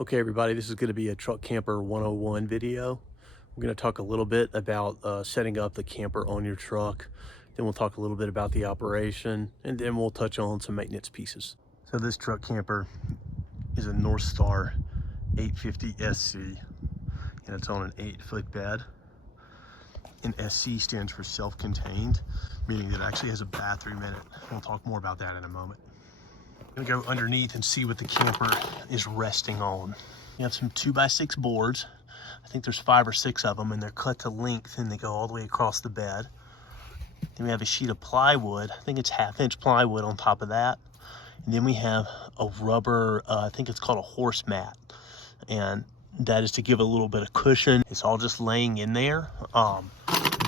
Okay everybody, this is going to be a Truck Camper 101 video. We're going to talk a little bit about setting up the camper on your truck. Then we'll talk a little bit about the operation, and then we'll touch on some maintenance pieces. So this truck camper is a Northstar 850 SC, and it's on an 8-foot bed. And SC stands for self-contained, meaning that it actually has a bathroom in it. We'll talk more about that in a moment. I'm gonna go underneath and see what the camper is resting on. You have some 2x6 boards. I think there's 5 or 6 of them, and they're cut to length and they go all the way across the bed. Then we have a sheet of plywood. I think it's 1/2-inch plywood on top of that. And then we have a rubber, I think it's called a horse mat. And that is to give a little bit of cushion. It's all just laying in there.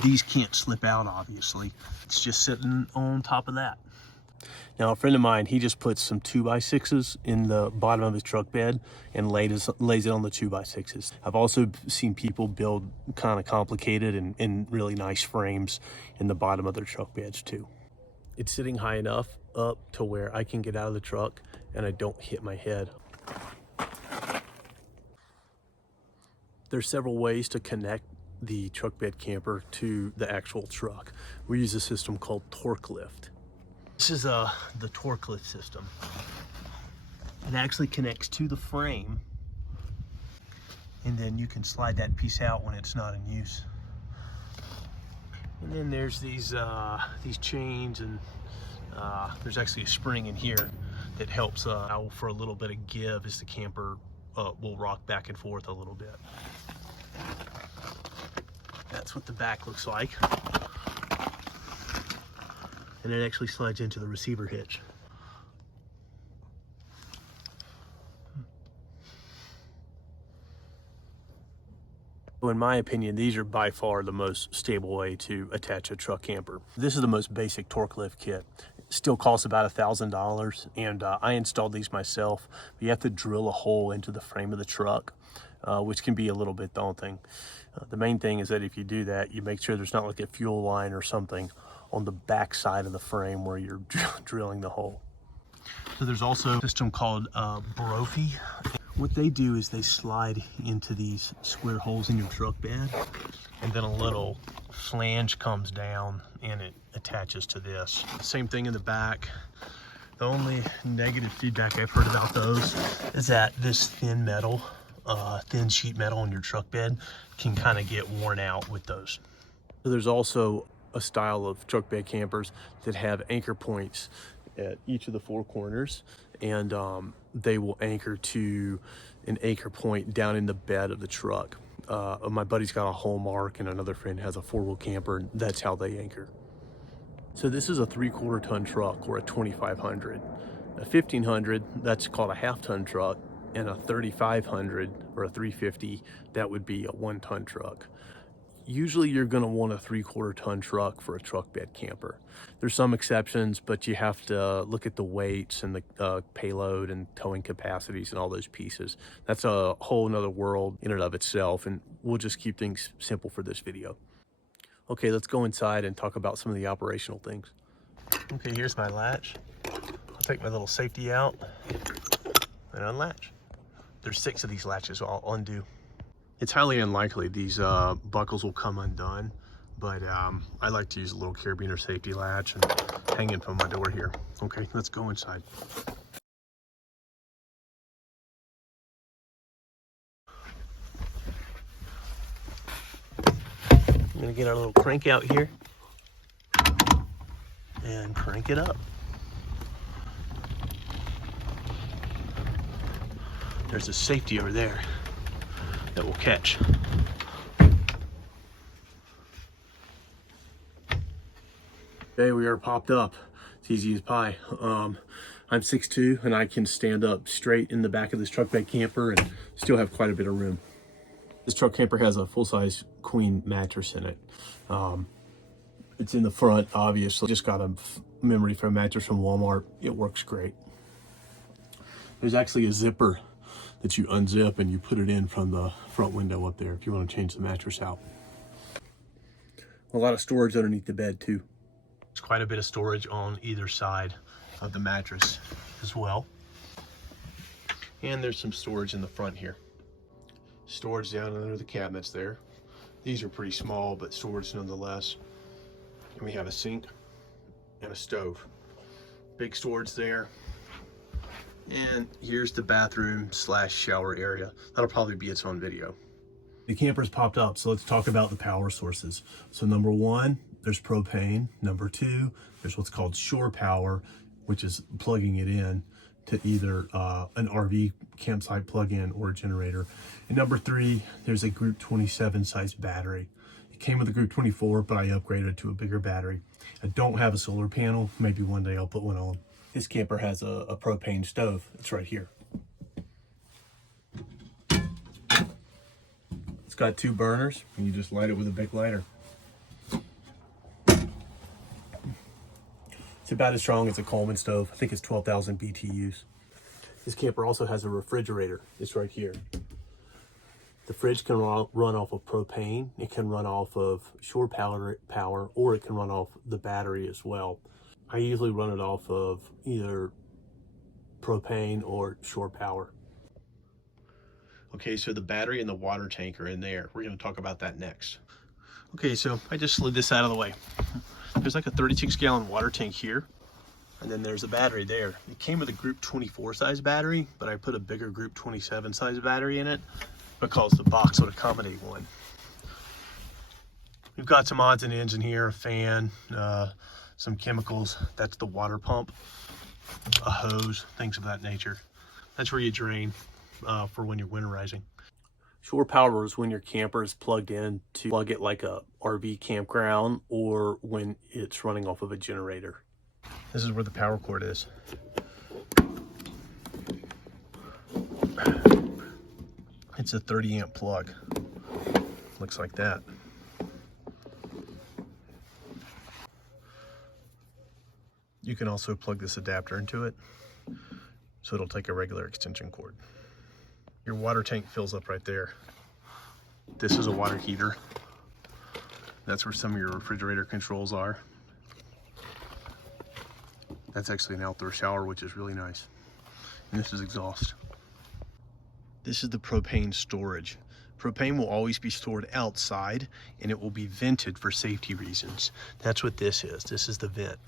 These can't slip out, obviously. It's just sitting on top of that. Now, a friend of mine, he just puts some 2x6s in the bottom of his truck bed and lays it on the 2x6s. I've also seen people build kind of complicated and really nice frames in the bottom of their truck beds too. It's sitting high enough up to where I can get out of the truck and I don't hit my head. There's several ways to connect the truck bed camper to the actual truck. We use a system called torque lift. This is the torque lift system. It actually connects to the frame, and then you can slide that piece out when it's not in use. And then there's these chains, and there's actually a spring in here that helps allow for a little bit of give as the camper will rock back and forth a little bit. That's what the back looks like. And it actually slides into the receiver hitch. In my opinion, these are by far the most stable way to attach a truck camper. This is the most basic torque lift kit. It still costs about $1,000, and I installed these myself. You have to drill a hole into the frame of the truck, which can be a little bit daunting. The main thing is that if you do that, you make sure there's not like a fuel line or something on the back side of the frame where you're drilling the hole. So there's also a system called Brophy. What they do is they slide into these square holes in your truck bed, and then a little flange comes down and it attaches to this. Same thing in the back. The only negative feedback I've heard about those is that this thin metal, thin sheet metal on your truck bed can kind of get worn out with those. So there's also a style of truck bed campers that have anchor points at each of the 4 corners, and they will anchor to an anchor point down in the bed of the truck. My buddy's got a Hallmark, and another friend has a 4-wheel camper, and that's how they anchor. So this is a 3/4 ton truck, or a 2500. A 1500, that's called a 1/2 ton truck, and a 3500 or a 350, that would be a 1-ton truck. Usually you're going to want a 3/4 ton truck for a truck bed camper. There's some exceptions, but you have to look at the weights and the payload and towing capacities and all those pieces. That's a whole nother world in and of itself, and we'll just keep things simple for this video. Okay, let's go inside and talk about some of the operational things. Okay, here's my latch. I'll take my little safety out and unlatch. There's 6 of these latches I'll undo. It's highly unlikely these buckles will come undone, but I like to use a little carabiner safety latch and hang it from my door here. Okay, let's go inside. I'm gonna get our little crank out here and crank it up. There's a safety over there that will catch. Okay, we are popped up. It's easy as pie. I'm 6'2", and I can stand up straight in the back of this truck bed camper and still have quite a bit of room. This truck camper has a full-size queen mattress in it. It's in the front, obviously. Just got a memory foam mattress from Walmart. It works great. There's actually a zipper that you unzip and you put it in from the front window up there if you want to change the mattress out. A lot of storage underneath the bed too. There's quite a bit of storage on either side of the mattress as well. And there's some storage in the front here. Storage down under the cabinets there. These are pretty small, but storage nonetheless. And we have a sink and a stove. Big storage there. And here's the bathroom slash shower area. That'll probably be its own video. The camper's popped up, so let's talk about the power sources. So number one, there's propane. Number two, there's what's called shore power, which is plugging it in to either an RV campsite plug-in or a generator. And number three, there's a Group 27 size battery. It came with a Group 24, but I upgraded it to a bigger battery. I don't have a solar panel. Maybe one day I'll put one on. This camper has a propane stove. It's right here. It's got 2 burners, and you just light it with a big lighter. It's about as strong as a Coleman stove. I think it's 12,000 BTUs. This camper also has a refrigerator. It's right here. The fridge can run off of propane. It can run off of shore power, or it can run off the battery as well. I usually run it off of either propane or shore power. Okay, so the battery and the water tank are in there. We're going to talk about that next. Okay, so I just slid this out of the way. There's like a 36-gallon water tank here, and then there's a battery there. It came with a Group 24 size battery, but I put a bigger Group 27 size battery in it because the box would accommodate one. We've got some odds and ends in here, a fan, some chemicals. That's the water pump, a hose, things of that nature. That's where you drain for when you're winterizing. Shore power is when your camper is plugged in to plug it like a RV campground, or when it's running off of a generator. This is where the power cord is. It's a 30 amp plug. Looks like that. You can also plug this adapter into it, so it'll take a regular extension cord. Your water tank fills up right there. This is a water heater. That's where some of your refrigerator controls are. That's actually an outdoor shower, which is really nice. And this is exhaust. This is the propane storage. Propane will always be stored outside, and it will be vented for safety reasons. That's what this is. This is the vent.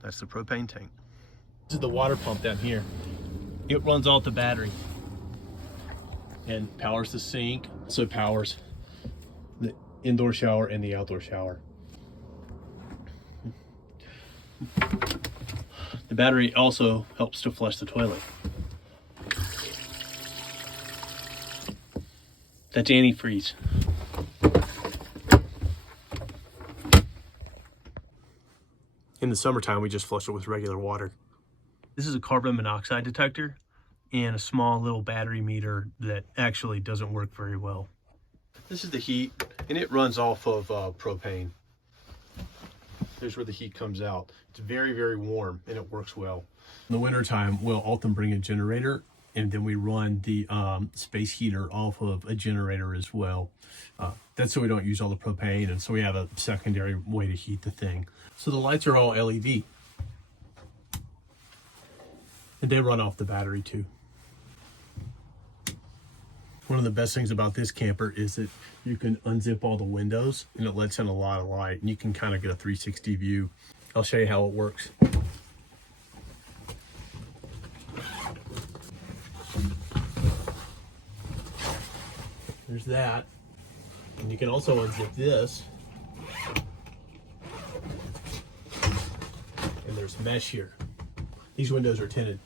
That's the propane tank. This is the water pump down here. It runs off the battery and powers the sink, so powers the indoor shower and the outdoor shower. The battery also helps to flush the toilet. That's antifreeze. In the summertime, we just flush it with regular water. This is a carbon monoxide detector and a small little battery meter that actually doesn't work very well. This is the heat, and it runs off of propane. There's where the heat comes out. It's very, very warm, and it works well. In the wintertime, we'll often bring a generator, and then we run the space heater off of a generator as well. That's so we don't use all the propane, and so we have a secondary way to heat the thing. So the lights are all LED. And they run off the battery too. One of the best things about this camper is that you can unzip all the windows, and it lets in a lot of light, and you can kind of get a 360 view. I'll show you how it works. There's that. And you can also unzip this. And there's mesh here. These windows are tinted.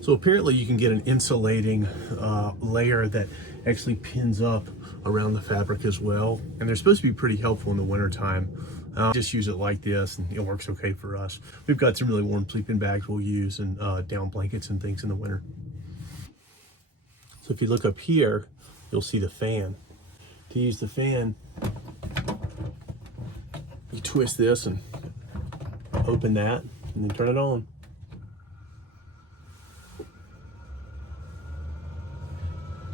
So apparently you can get an insulating layer that actually pins up around the fabric as well. And they're supposed to be pretty helpful in the wintertime. Just use it like this and it works okay for us. We've got some really warm sleeping bags we'll use, and down blankets and things in the winter. So if you look up here, you'll see the fan. To use the fan, you twist this and open that and then turn it on.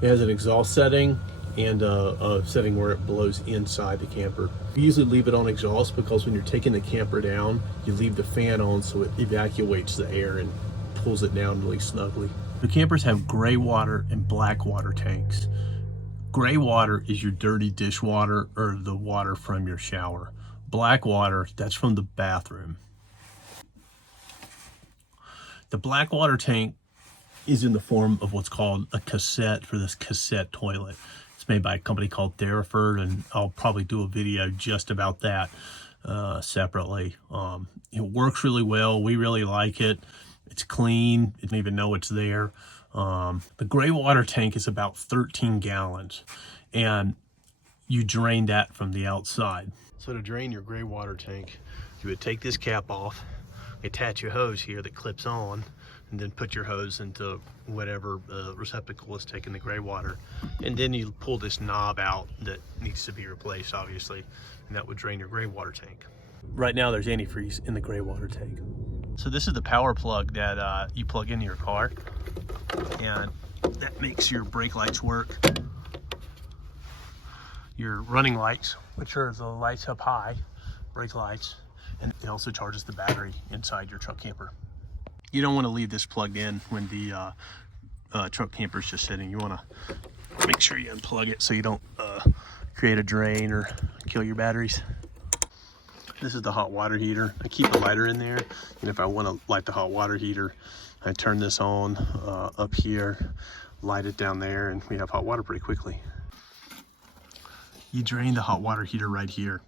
It has an exhaust setting and a setting where it blows inside the camper. You usually leave it on exhaust because when you're taking the camper down, you leave the fan on so it evacuates the air and pulls it down really snugly. The campers have gray water and black water tanks. Gray water is your dirty dishwater or the water from your shower. Black water, that's from the bathroom. The black water tank is in the form of what's called a cassette for this cassette toilet. It's made by a company called Thereford, and I'll probably do a video just about that separately. It works really well. We really like it. It's clean. You don't even know it's there. The gray water tank is about 13 gallons, and you drain that from the outside. So to drain your gray water tank, you would take this cap off, attach your hose here that clips on, and then put your hose into whatever receptacle is taking the gray water. And then you pull this knob out that needs to be replaced, obviously, and that would drain your gray water tank. Right now there's antifreeze in the gray water tank. So this is the power plug that you plug into your car, and that makes your brake lights work. Your running lights, which are the lights up high, brake lights, and it also charges the battery inside your truck camper. You don't want to leave this plugged in when the truck camper is just sitting. You want to make sure you unplug it so you don't create a drain or kill your batteries. This is the hot water heater. I keep a lighter in there, and if I want to light the hot water heater, I turn this on up here, light it down there, and we have hot water pretty quickly. You drain the hot water heater right here.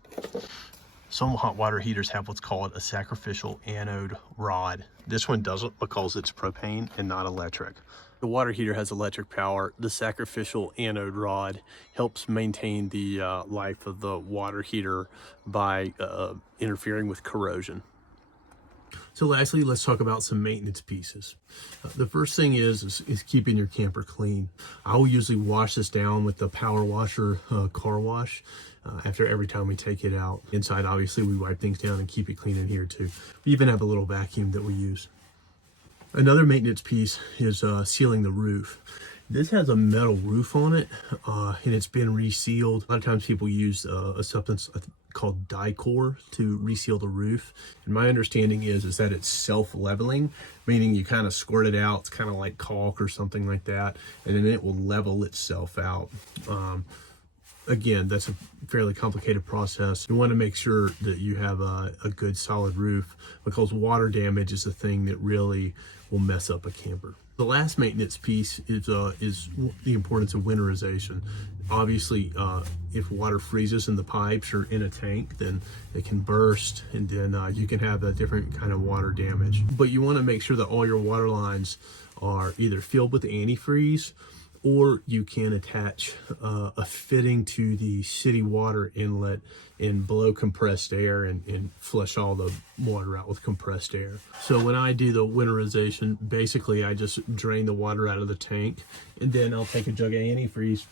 Some hot water heaters have what's called a sacrificial anode rod. This one doesn't because it's propane and not electric. The water heater has electric power. The sacrificial anode rod helps maintain the life of the water heater by interfering with corrosion. So lastly, let's talk about some maintenance pieces. The first thing is keeping your camper clean. I will usually wash this down with the power washer car wash after every time we take it out. Inside, obviously, we wipe things down and keep it clean in here too. We even have a little vacuum that we use. Another maintenance piece is sealing the roof. This has a metal roof on it, and it's been resealed. A lot of times people use a substance called Dicor to reseal the roof. And my understanding is that it's self-leveling, meaning you kind of squirt it out. It's kind of like caulk or something like that, and then it will level itself out. Again, that's a fairly complicated process. You want to make sure that you have a good solid roof, because water damage is the thing that really will mess up a camper. The last maintenance piece is the importance of winterization. Obviously, if water freezes in the pipes or in a tank, then it can burst, and then you can have a different kind of water damage. But you want to make sure that all your water lines are either filled with antifreeze, or you can attach a fitting to the city water inlet and blow compressed air and flush all the water out with compressed air. So when I do the winterization, basically I just drain the water out of the tank, and then I'll take a jug of antifreeze,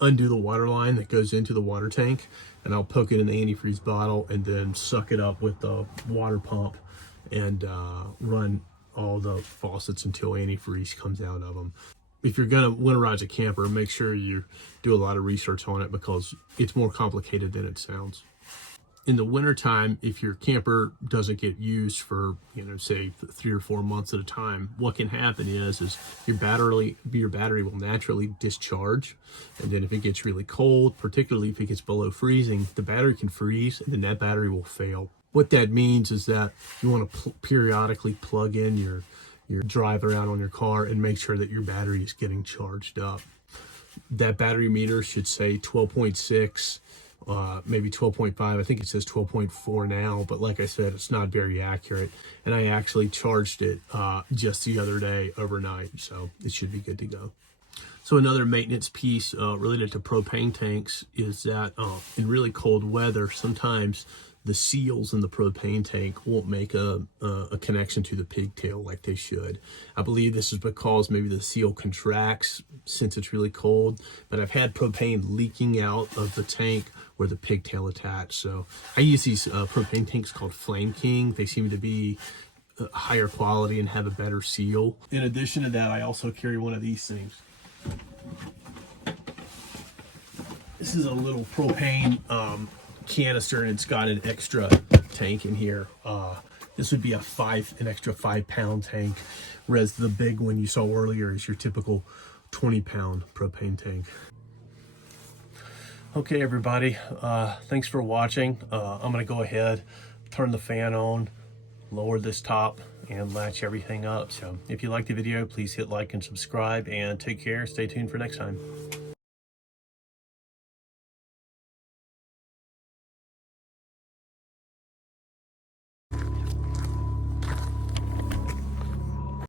undo the water line that goes into the water tank, and I'll poke it in the antifreeze bottle and then suck it up with the water pump and run all the faucets until antifreeze comes out of them. If you're going to winterize a camper, make sure you do a lot of research on it, because it's more complicated than it sounds. In the wintertime, if your camper doesn't get used for, say 3 or 4 months at a time, what can happen is your battery will naturally discharge. And then if it gets really cold, particularly if it gets below freezing, the battery can freeze, and then that battery will fail. What that means is that you want to periodically plug in your drive around on your car and make sure that your battery is getting charged up. That battery meter should say 12.6, maybe 12.5. I think it says 12.4 now, but like I said, it's not very accurate. And I actually charged it just the other day overnight, so it should be good to go. So another maintenance piece related to propane tanks is that in really cold weather, sometimes the seals in the propane tank won't make a connection to the pigtail like they should. I believe this is because maybe the seal contracts since it's really cold, but I've had propane leaking out of the tank where the pigtail attached. So I use these propane tanks called Flame King. They seem to be higher quality and have a better seal. In addition to that, I also carry one of these things. This is a little propane canister, and it's got an extra tank in here. This would be an extra 5-pound tank, whereas the big one you saw earlier is your typical 20-pound propane tank. Okay, everybody, thanks for watching. I'm gonna go ahead, turn the fan on, lower this top, and latch everything up. So if you like the video, please hit like and subscribe, and take care. Stay tuned for next time.